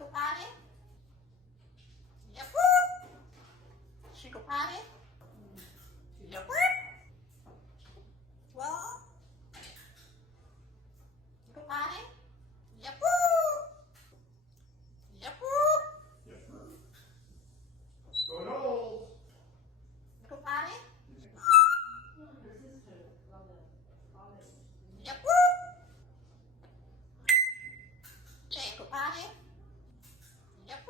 Go potty. Yep. She go potty. Yep. Well. Go potty. Yep. Yep. Yes, sir. Go Knowles. Go potty. Yep. Jay, go potty. Yep.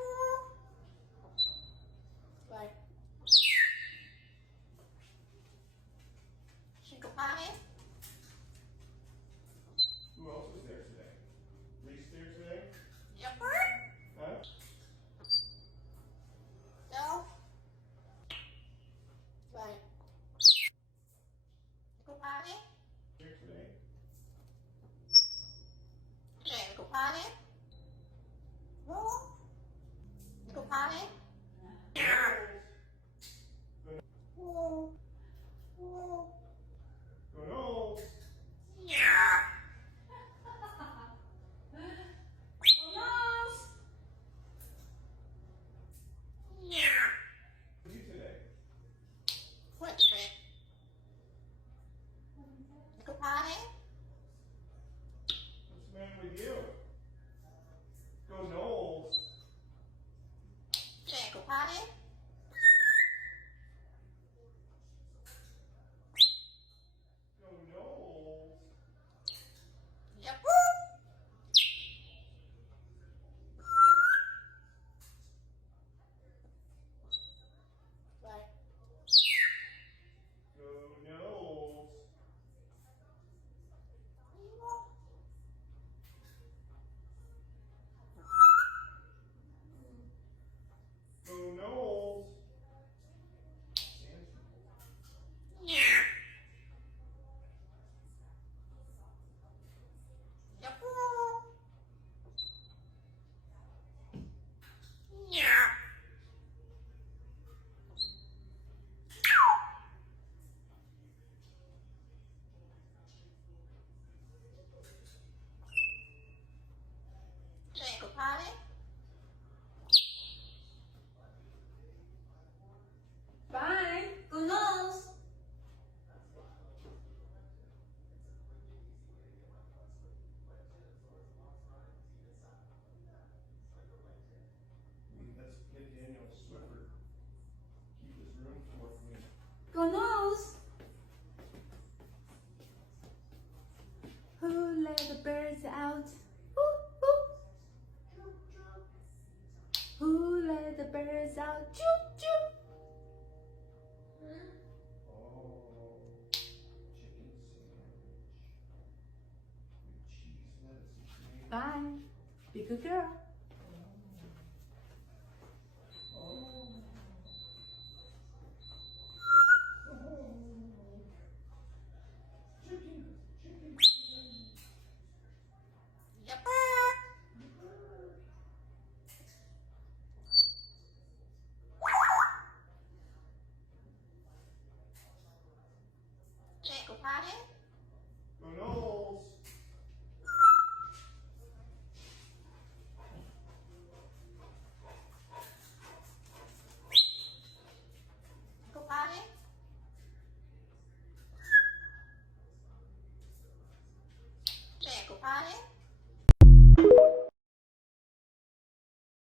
Right. She go potty. Who else was there today? Reese there today? Yep. Huh? No. Right. Go potty. Here today? Jay, go potty. Whoa. Go potty. Whoa. Whoa. Go Knowles. Yeah. Yeah. Who you today? What trick? Go potty. What's the matter with you? Go Knowles. Jay, go potty. Go Knowles. Yep. Right. Go Knowles. Go Knowles. Yeah. Yep. Yeah. Jay, go potty. Bye. Who knows? Let's get Daniel Swiffer. Keep his room for me. Who knows? Who let the birds out? Ooh, ooh. Who let the birds out? Choo, choo. Oh, chicken sandwich with cheese, lettuce, and tomato. Bye. Be a good girl.